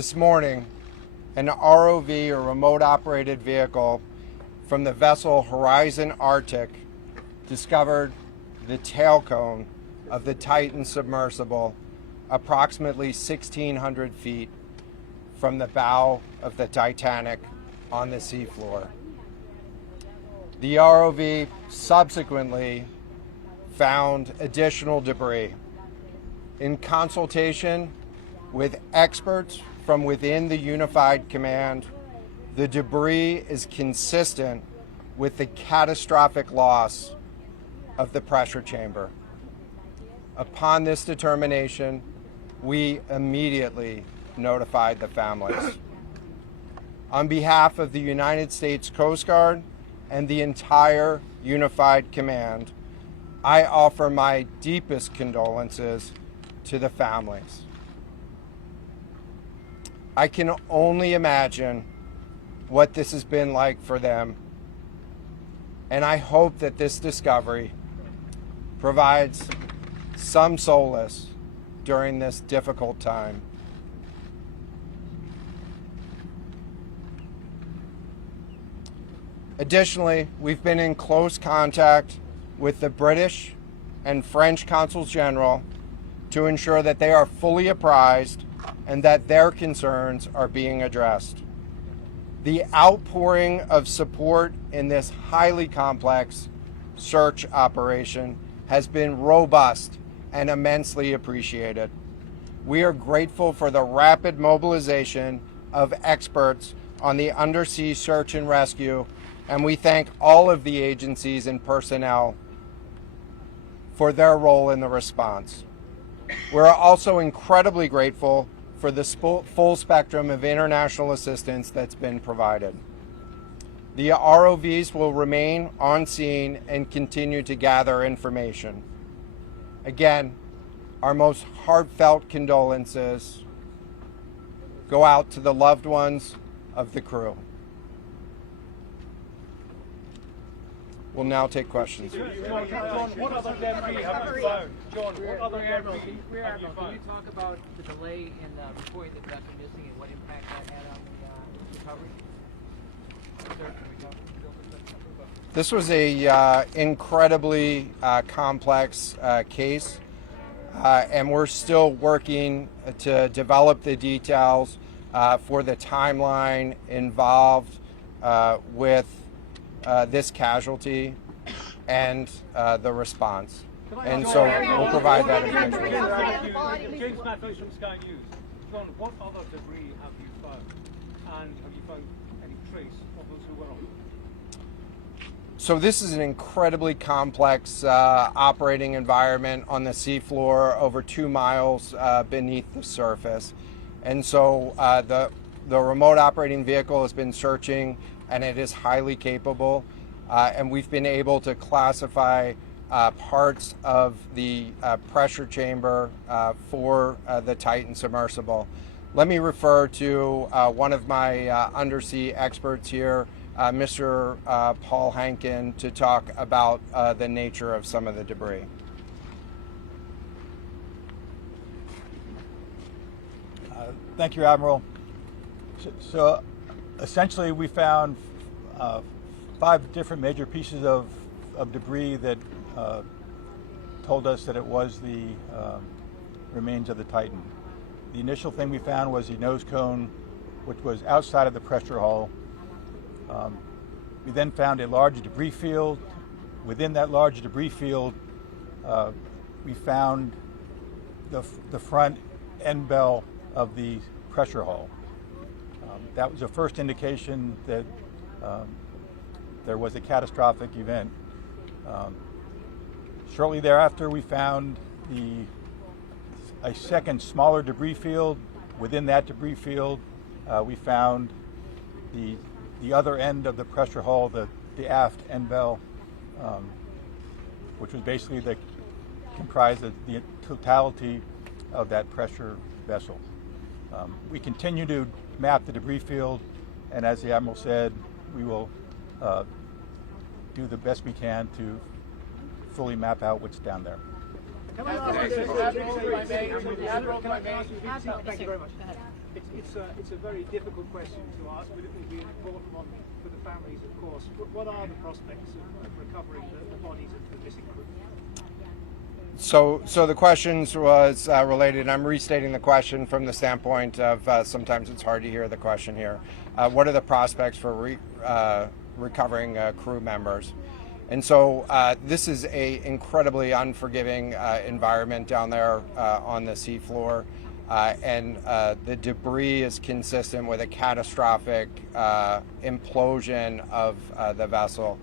This morning, an ROV, or remote operated vehicle, from the vessel Horizon Arctic discovered the tail cone of the Titan submersible approximately 1,600 feet from the bow of the Titanic on the seafloor. The ROV subsequently found additional debris. In consultation with experts from within the Unified Command, the debris is consistent with the catastrophic loss of the pressure chamber. Upon this determination, we immediately notified the families. On behalf of the United States Coast Guard and the entire Unified Command, I offer my deepest condolences to the families. I can only imagine what this has been like for them, and I hope that this discovery provides some solace during this difficult time. Additionally, we've been in close contact with the British and French consuls general to ensure that they are fully apprised and that their concerns are being addressed. The outpouring of support in this highly complex search operation has been robust and immensely appreciated. We are grateful for the rapid mobilization of experts on the undersea search and rescue, and we thank all of the agencies and personnel for their role in the response. We're also incredibly grateful for the full spectrum of international assistance that's been provided. The ROVs will remain on scene and continue to gather information. Again, our most heartfelt condolences go out to the loved ones of the crew. We'll now take questions. John, what other debris have you found? John, what other debris have you found? Can you talk about the delay in reporting the vessel missing and what impact that had on the recovery? This was a incredibly complex case, and we're still working to develop the details for the timeline involved with this casualty and the response. And so we'll provide that information. James Matthews from Sky News. John, what other debris have you found? And have you found any trace of those who were on? So this is an incredibly complex operating environment on the seafloor, over 2 miles beneath the surface. And so the remote operating vehicle has been searching, and it is highly capable. And we've been able to classify parts of the pressure chamber for the Titan submersible. Let me refer to one of my undersea experts here, Mr. Paul Hankin, to talk about the nature of some of the debris. Thank you, Admiral. So essentially, we found 5 different major pieces of debris that told us that it was the remains of the Titan. The initial thing we found was the nose cone, which was outside of the pressure hull. We then found a large debris field. Within that large debris field, we found the front end bell of the pressure hull. That was the first indication that there was a catastrophic event. Shortly thereafter, we found a second smaller debris field. Within that debris field, we found the other end of the pressure hull, the aft end bell, which was basically comprised of the totality of that pressure vessel. We continue to map the debris field, and as the Admiral said, we will do the best we can to fully map out what's down there. Admiral, if I may. Thank you very much. It's a very difficult question to ask, but it will be an important one for the families, of course. What are the prospects of recovering the bodies of the missing crew? So the questions was related. I'm restating the question from the standpoint of sometimes it's hard to hear the question here. What are the prospects for recovering crew members? And so this is a incredibly unforgiving environment down there on the seafloor. And the debris is consistent with a catastrophic implosion of the vessel.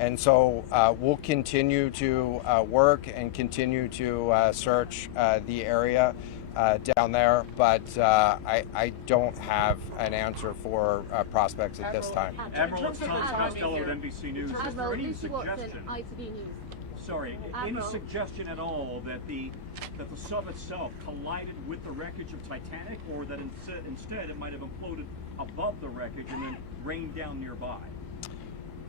And so we'll continue to work and continue to search the area down there, but I don't have an answer for prospects at this time. Admiral, it's Thomas Costello at NBC News. Is there any suggestion? Sorry, any suggestion at all that the sub itself collided with the wreckage of Titanic, or that instead it might have imploded above the wreckage and then rained down nearby?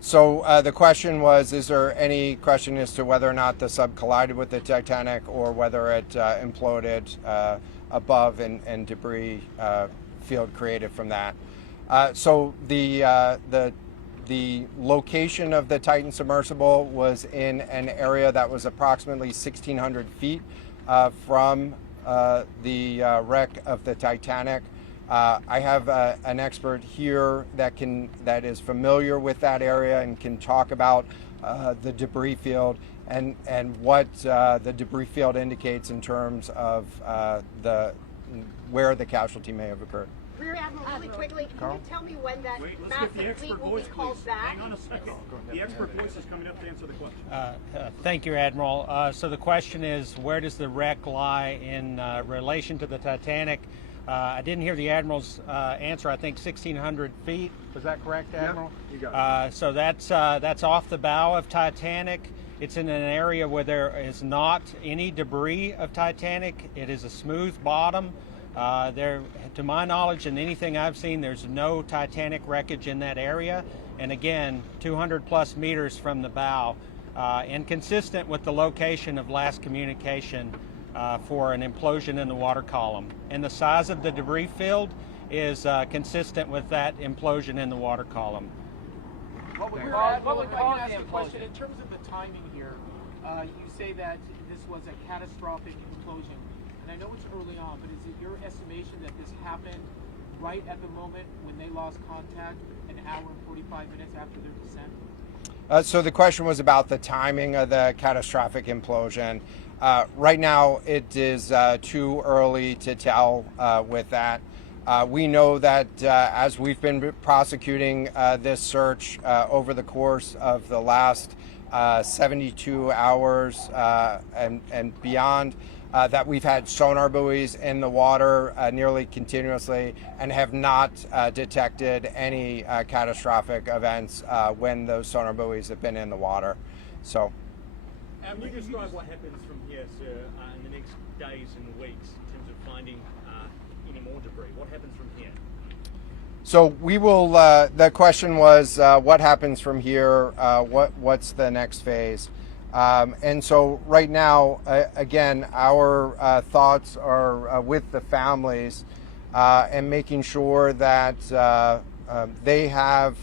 So the question was, is there any question as to whether or not the sub collided with the Titanic or whether it imploded above and debris field created from that? So the location of the Titan submersible was in an area that was approximately 1,600 feet from the wreck of the Titanic. I have an expert here that is familiar with that area and can talk about the debris field and what the debris field indicates in terms of where the casualty may have occurred. Rear Admiral, really quickly, can you tell me when that Wait, let's get the massive fleet expert will be voice, called please. back? Hang on a second. The expert voice is coming up to answer the question. Thank you, Admiral. So the question is, where does the wreck lie in relation to the Titanic? I didn't hear the Admiral's answer. I think 1,600 feet. Was that correct, Admiral? You got it. So that's off the bow of Titanic. It's in an area where there is not any debris of Titanic. It is a smooth bottom. There, to my knowledge and anything I've seen, there's no Titanic wreckage in that area. And again, 200 plus meters from the bow, and consistent with the location of last communication for an implosion in the water column. And the size of the debris field is consistent with that implosion in the water column. What would What cause would the ask a question implosion? in terms of the timing here? You say that this was a catastrophic implosion, and I know it's early on, but is it your estimation that this happened right at the moment when they lost contact, an hour and 45 minutes after their descent? So the question was about the timing of the catastrophic implosion. Right now, it is too early to tell with that. We know that as we've been prosecuting this search over the course of the last 72 hours and beyond, that we've had sonar buoys in the water nearly continuously and have not detected any catastrophic events when those sonar buoys have been in the water. So. Can you describe what happens from here, sir, in the next days and weeks in terms of finding any more debris? What happens from here? So we will. The question was, what happens from here? What's the next phase? And so right now, again, our thoughts are with the families and making sure that they have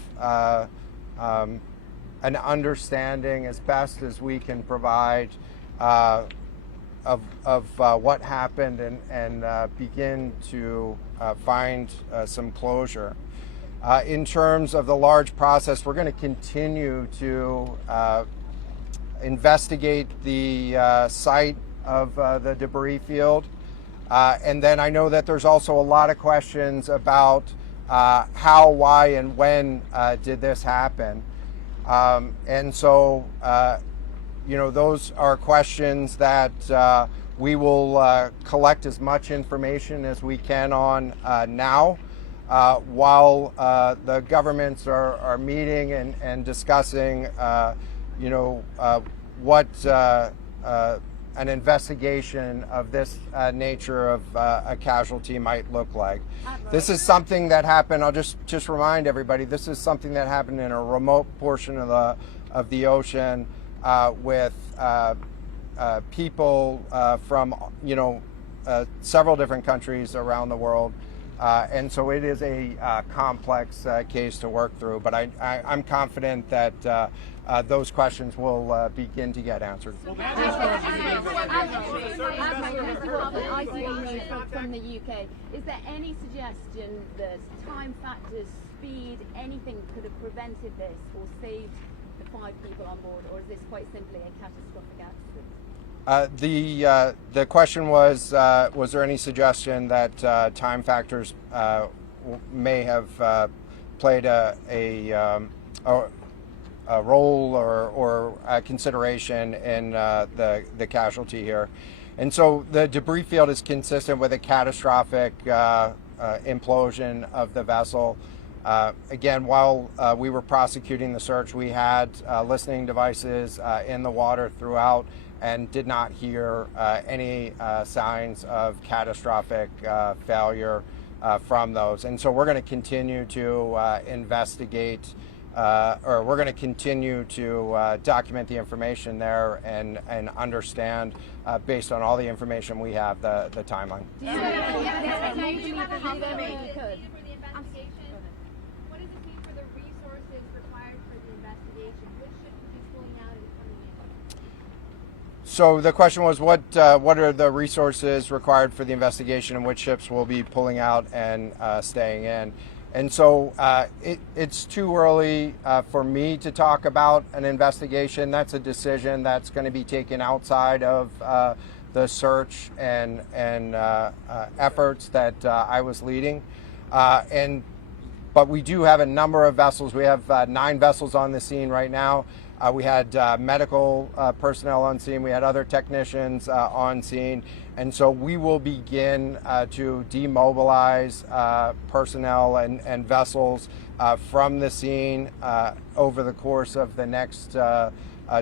an understanding as best as we can provide of what happened and begin to find some closure. In terms of the large process, we're going to continue to investigate the site of the debris field. And then I know that there's also a lot of questions about how, why, and when did this happen. And so, those are questions that we will collect as much information as we can on now, while the governments are meeting and discussing, what an investigation of this nature of a casualty might look like. This is something that happened. I'll just remind everybody. This is something that happened in a remote portion of the ocean with people from several different countries around the world And so it is a complex case to work through, but I'm confident that those questions will begin to get answered. From the UK, is there any suggestion that time factors, speed, anything could have prevented this or saved the 5 people on board, or is this quite simply a catastrophic accident? The question was there any suggestion that time factors may have played a role or a consideration in the casualty here? And so the debris field is consistent with a catastrophic implosion of the vessel. Again, while we were prosecuting the search, we had listening devices in the water throughout and did not hear any signs of catastrophic failure from those. And so we're going to continue to investigate, or we're going to continue to document the information there and understand, based on all the information we have, the timeline. What does this mean for the resources required for the investigation? Which should be pulling out in coming in? So the question was, what are the resources required for the investigation, and which ships will be pulling out and staying in? And so it's too early for me to talk about an investigation. That's a decision that's going to be taken outside of the search and efforts that I was leading. But we do have a number of vessels. We have 9 vessels on the scene right now. We had medical personnel on scene. We had other technicians on scene. And so we will begin to demobilize personnel and vessels from the scene over the course of the next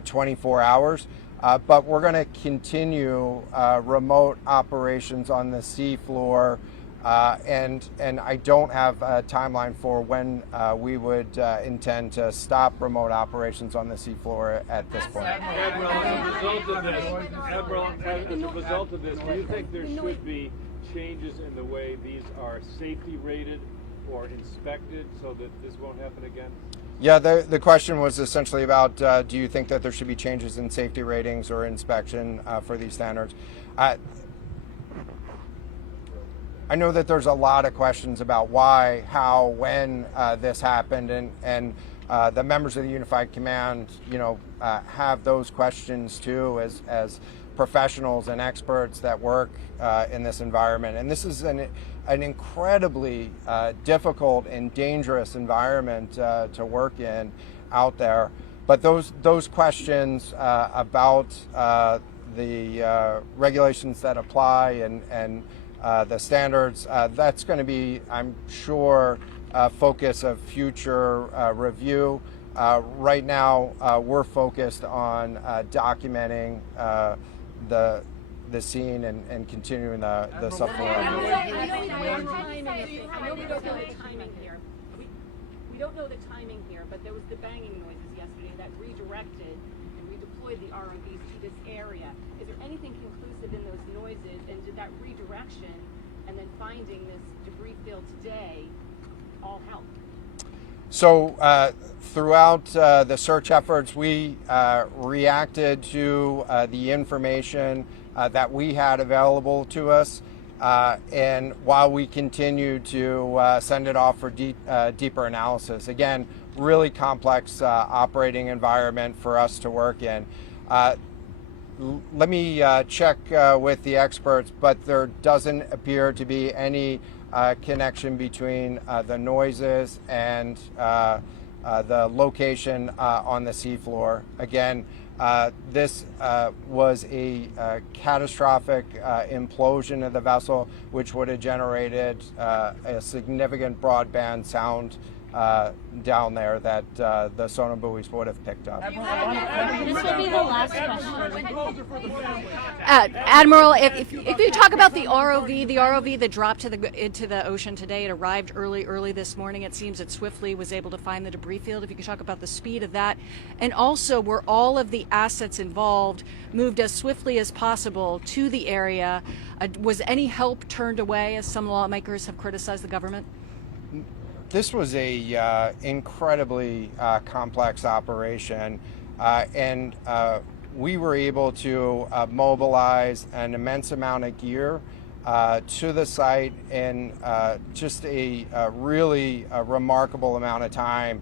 24 hours. But we're going to continue remote operations on the sea floor. And I don't have a timeline for when we would intend to stop remote operations on the seafloor at this point. Admiral, as a result of this, do you think there should be changes in the way these are safety rated or inspected so that this won't happen again? Yeah, the question was essentially about do you think that there should be changes in safety ratings or inspection for these standards? I know that there's a lot of questions about why, how, when this happened, and the members of the Unified Command, have those questions too, as professionals and experts that work in this environment. And this is an incredibly difficult and dangerous environment to work in out there. But those questions about the regulations that apply and the standards, that's going to be, I'm sure, focus of future review. Right now, we're focused on documenting the scene and continuing the subfloor. I know we don't know the timing here. We don't know the timing here, but there was the banging noises yesterday that redirected and redeployed the ROVs to this area. Is there anything conclusive in those noises, and did that redirection and then finding this debris field today all help? So throughout the search efforts, we reacted to the information that we had available to us, and while we continued to send it off for deeper analysis. Again, really complex operating environment for us to work in. Let me check with the experts, but there doesn't appear to be any connection between the noises and the location on the seafloor. Again, this was a catastrophic implosion of the vessel, which would have generated a significant broadband sound down there that the sonar buoys would have picked up. This will be the last question. Admiral, if you talk about the ROV that dropped into the ocean today, it arrived early this morning. It seems it swiftly was able to find the debris field. If you could talk about the speed of that, and also were all of the assets involved moved as swiftly as possible to the area? Was any help turned away, as some lawmakers have criticized the government? This was a incredibly complex operation, and we were able to mobilize an immense amount of gear to the site in just a really remarkable amount of time,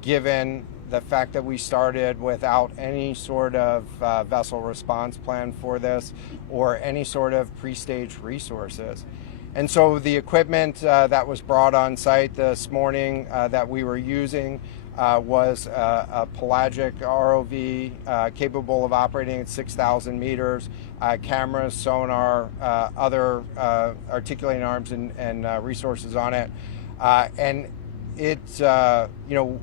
given the fact that we started without any sort of vessel response plan for this or any sort of pre-staged resources. And so the equipment that was brought on site this morning that we were using was a pelagic ROV capable of operating at 6,000 meters, cameras, sonar, other articulating arms and resources on it. And it,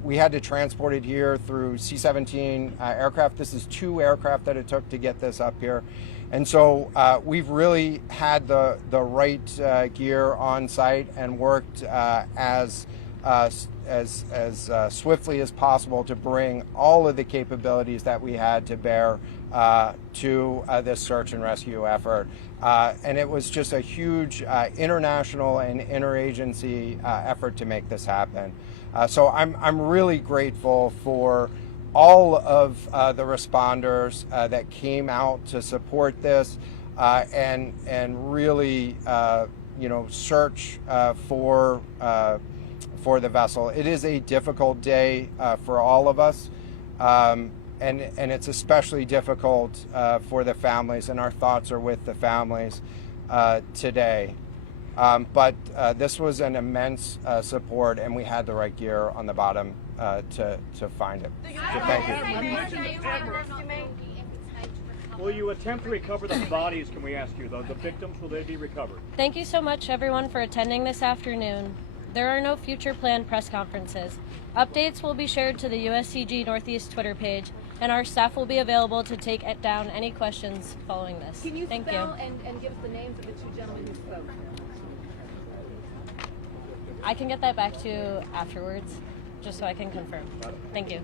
we had to transport it here through C-17 aircraft. This is 2 aircraft that it took to get this up here. And so we've really had the right gear on site and worked as swiftly as possible to bring all of the capabilities that we had to bear to this search and rescue effort. And it was just a huge international and interagency effort to make this happen. So I'm really grateful for all of the responders that came out to support this and really search for the vessel. It is a difficult day for all of us, and it's especially difficult for the families, and our thoughts are with the families today. But this was an immense support, and we had the right gear on the bottom to find it. So thank you. Will you attempt to recover the bodies, can we ask you? The victims, will they be recovered? Thank you so much, everyone, for attending this afternoon. There are no future planned press conferences. Updates will be shared to the USCG Northeast Twitter page, and our staff will be available to take down any questions following this. Can you Thank spell you. and give us the names of the 2 gentlemen who spoke? I can get that back to you afterwards, just so I can confirm. Thank you.